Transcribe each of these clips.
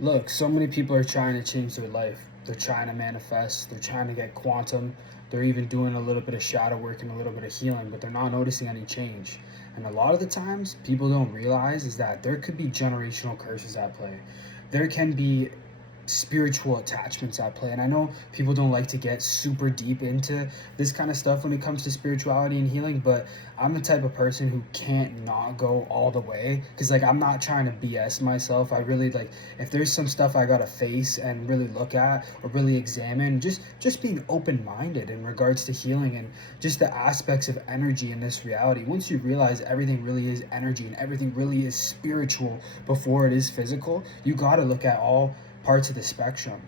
Look, so many people are trying to change their life. They're trying to manifest, they're trying to get quantum, they're even doing a little bit of shadow work and a little bit of healing, but they're not noticing any change. And a lot of the times, people don't realize is that there could be generational curses at play. There can be spiritual attachments at play. And I know people don't like to get super deep into this kind of stuff when it comes to spirituality and healing, but I'm the type of person who can't not go all the way because like I'm not trying to BS myself. I really like if there's some stuff I gotta face and really look at or really examine, just being open-minded in regards to healing and just the aspects of energy in this reality. Once you realize everything really is energy and everything really is spiritual before it is physical, you gotta look at all parts of the spectrum.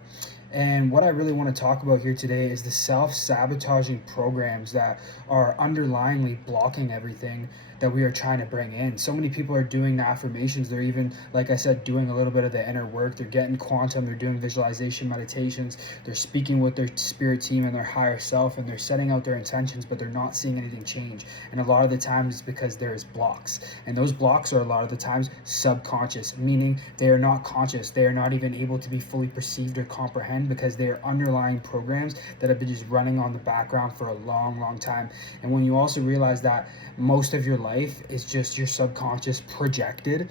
And what I really want to talk about here today is the self-sabotaging programs that are underlyingly blocking everything that we are trying to bring in. So many people are doing the affirmations. They're even, like I said, doing a little bit of the inner work. They're getting quantum. They're doing visualization meditations. They're speaking with their spirit team and their higher self, and they're setting out their intentions, but they're not seeing anything change. And a lot of the times it's because there's blocks. And those blocks are a lot of the times subconscious, meaning they are not conscious. They are not even able to be fully perceived or comprehend because they are underlying programs that have been just running on the background for a long, long time. And when you also realize that most of your life is just your subconscious projected,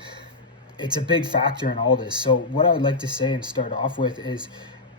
it's a big factor in all this. So what I would like to say and start off with is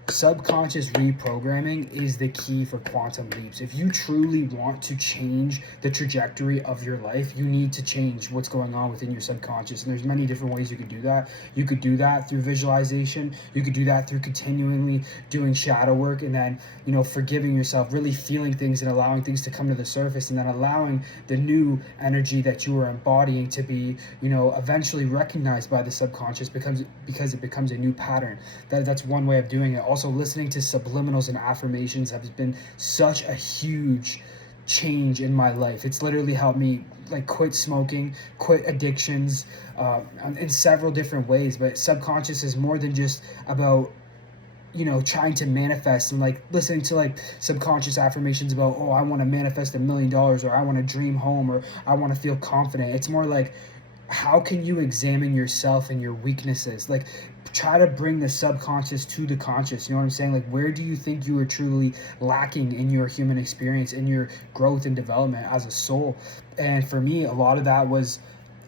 subconscious reprogramming is the key for quantum leaps. If you truly want to change the trajectory of your life, you need to change what's going on within your subconscious. And there's many different ways you could do that. You could do that through visualization. You could do that through continually doing shadow work and then, forgiving yourself, really feeling things and allowing things to come to the surface and then allowing the new energy that you are embodying to be, eventually recognized by the subconscious because it becomes a new pattern. That's one way of doing it. Also, listening to subliminals and affirmations has been such a huge change in my life. It's literally helped me like quit smoking, quit addictions, in several different ways. But subconscious is more than just about trying to manifest and like listening to like subconscious affirmations about, oh, I want to manifest $1 million, or I want to dream home, or I want to feel confident. It's more like, how can you examine yourself and your weaknesses? Like, try to bring the subconscious to the conscious. You know what I'm saying? Like, where do you think you are truly lacking in your human experience, in your growth and development as a soul? And for me, a lot of that was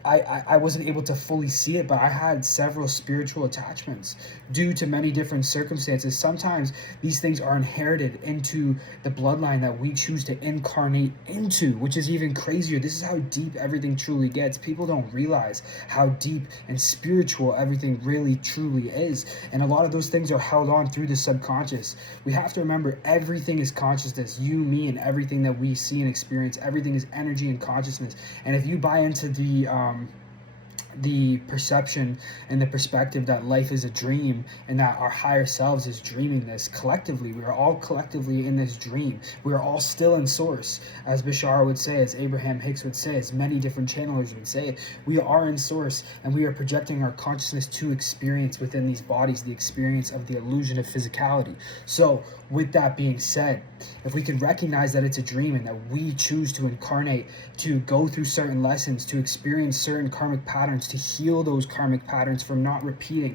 I wasn't able to fully see it, but I had several spiritual attachments due to many different circumstances. Sometimes these things are inherited into the bloodline that we choose to incarnate into, which is even crazier. This is how deep everything truly gets. People don't realize how deep and spiritual everything really truly is. And a lot of those things are held on through the subconscious. We have to remember everything is consciousness. You, me, and everything that we see and experience, everything is energy and consciousness. And if you buy into the perception and the perspective that life is a dream and that our higher selves is dreaming this collectively, we are all collectively in this dream. We are all still in source, as Bashar would say, as Abraham Hicks would say, as many different channelers would say. We are in source, and we are projecting our consciousness to experience within these bodies the experience of the illusion of physicality. So with that being said, if we can recognize that it's a dream and that we choose to incarnate, to go through certain lessons, to experience certain karmic patterns, to heal those karmic patterns from not repeating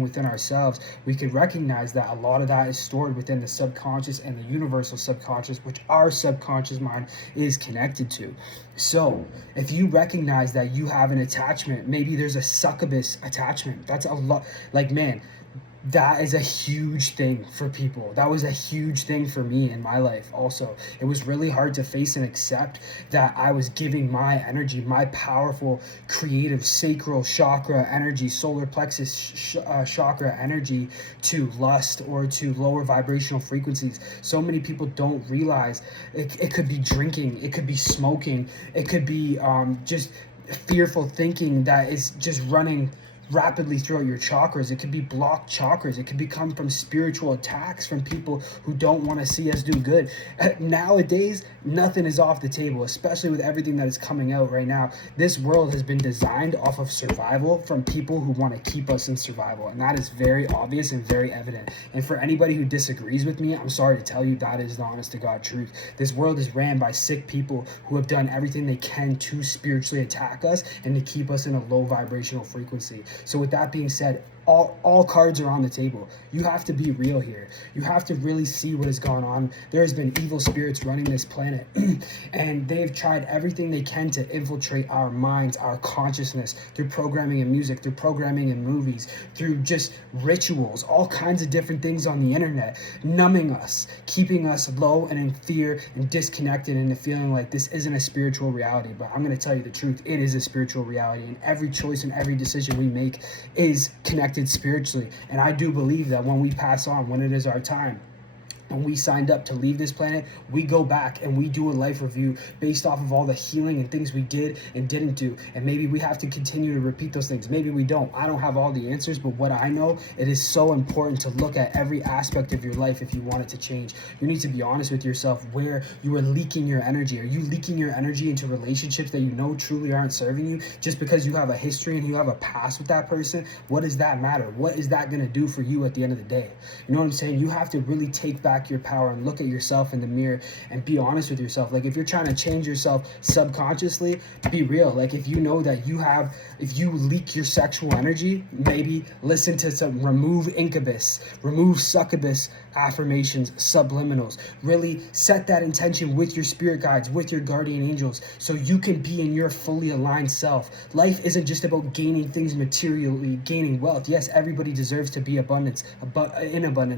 within ourselves, we could recognize that a lot of that is stored within the subconscious and the universal subconscious, which our subconscious mind is connected to. So if you recognize that you have an attachment, maybe there's a succubus attachment, that's a lot. Like, man, that is a huge thing for people. That was a huge thing for me in my life also. It was really hard to face and accept that I was giving my energy, my powerful, creative, sacral chakra energy, solar plexus chakra energy, to lust or to lower vibrational frequencies. So many people don't realize it could be drinking, it could be smoking, it could be just fearful thinking that is just running rapidly throughout your chakras. It could be blocked chakras. It could come from spiritual attacks from people who don't want to see us do good. Nowadays, nothing is off the table, especially with everything that is coming out right now. This world has been designed off of survival from people who want to keep us in survival, and that is very obvious and very evident. And for anybody who disagrees with me, I'm sorry to tell you, that is the honest to God truth. This world is ran by sick people who have done everything they can to spiritually attack us and to keep us in a low vibrational frequency. So with that being said, all cards are on the table. You have to be real here. You have to really see what is going on. There's been evil spirits running this planet and they've tried everything they can to infiltrate our minds, our consciousness, through programming and music, through programming and movies, through just rituals, all kinds of different things on the internet, numbing us, keeping us low and in fear and disconnected into feeling like this isn't a spiritual reality. But I'm going to tell you the truth, it is a spiritual reality, and every choice and every decision we make is connected spiritually. And I do believe that when we pass on, when it is our time, when we signed up to leave this planet, we go back and we do a life review based off of all the healing and things we did and didn't do. And maybe we have to continue to repeat those things. Maybe we don't. I don't have all the answers, but what I know, it is so important to look at every aspect of your life if you want it to change. You need to be honest with yourself where you are leaking your energy. Are you leaking your energy into relationships that you know truly aren't serving you just because you have a history and you have a past with that person? What does that matter? What is that going to do for you at the end of the day? You know what I'm saying? You have to really take back your power and look at yourself in the mirror and be honest with yourself. Like, if you're trying to change yourself subconsciously, be real. Like, if you know that if you leak your sexual energy, maybe listen to some remove incubus, remove succubus affirmations, subliminals. Really set that intention with your spirit guides, with your guardian angels, so you can be in your fully aligned self. Life isn't just about gaining things materially, gaining wealth. Yes, everybody deserves to be in abundance.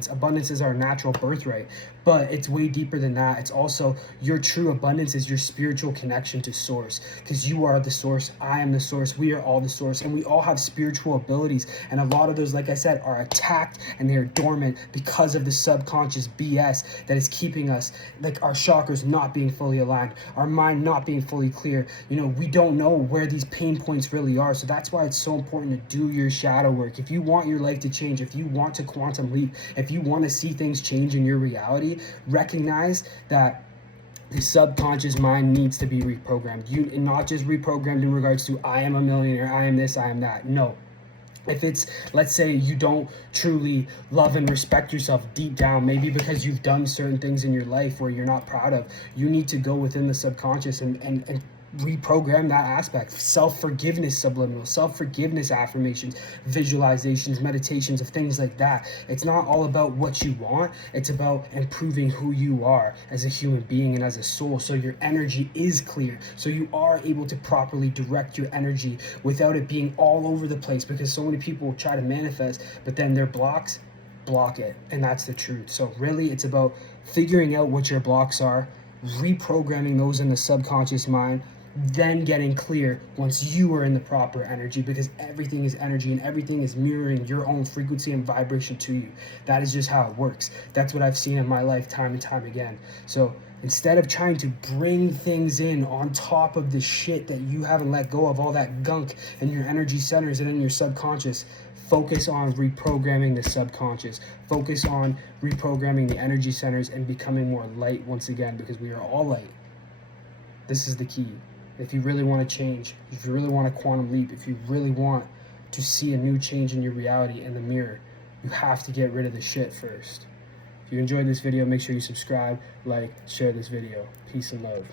Abundance is our natural birthright, but it's way deeper than that. It's also your true abundance is your spiritual connection to source, because you are the source. I am the source. We are all the source, and we all have spiritual abilities, and a lot of those, like I said, are attacked and they are dormant because of the subconscious BS that is keeping us, like, our chakras not being fully aligned, our mind not being fully clear. You know, we don't know where these pain points really are. So that's why it's so important to do your shadow work. If you want your life to change, if you want to quantum leap, if you want to see things change in your reality, recognize that the subconscious mind needs to be reprogrammed. You not just reprogrammed in regards to I am a millionaire, I am this, I am that. No. If it's, let's say, you don't truly love and respect yourself deep down, maybe because you've done certain things in your life where you're not proud of, you need to go within the subconscious and reprogram that aspect. Self-forgiveness subliminal, self-forgiveness affirmations, visualizations, meditations, of things like that. It's not all about what you want, it's about improving who you are as a human being and as a soul, so your energy is clear, so you are able to properly direct your energy without it being all over the place, because so many people try to manifest, but then their blocks block it, and that's the truth. So really, it's about figuring out what your blocks are, reprogramming those in the subconscious mind, then getting clear once you are in the proper energy, because everything is energy and everything is mirroring your own frequency and vibration to you. That is just how it works. That's what I've seen in my life time and time again. So instead of trying to bring things in on top of the shit that you haven't let go of, all that gunk in your energy centers and in your subconscious, focus on reprogramming the subconscious. Focus on reprogramming the energy centers and becoming more light once again, because we are all light. This is the key. If you really want to change, if you really want to quantum leap, if you really want to see a new change in your reality in the mirror, you have to get rid of the shit first. If you enjoyed this video, make sure you subscribe, like, share this video. Peace and love.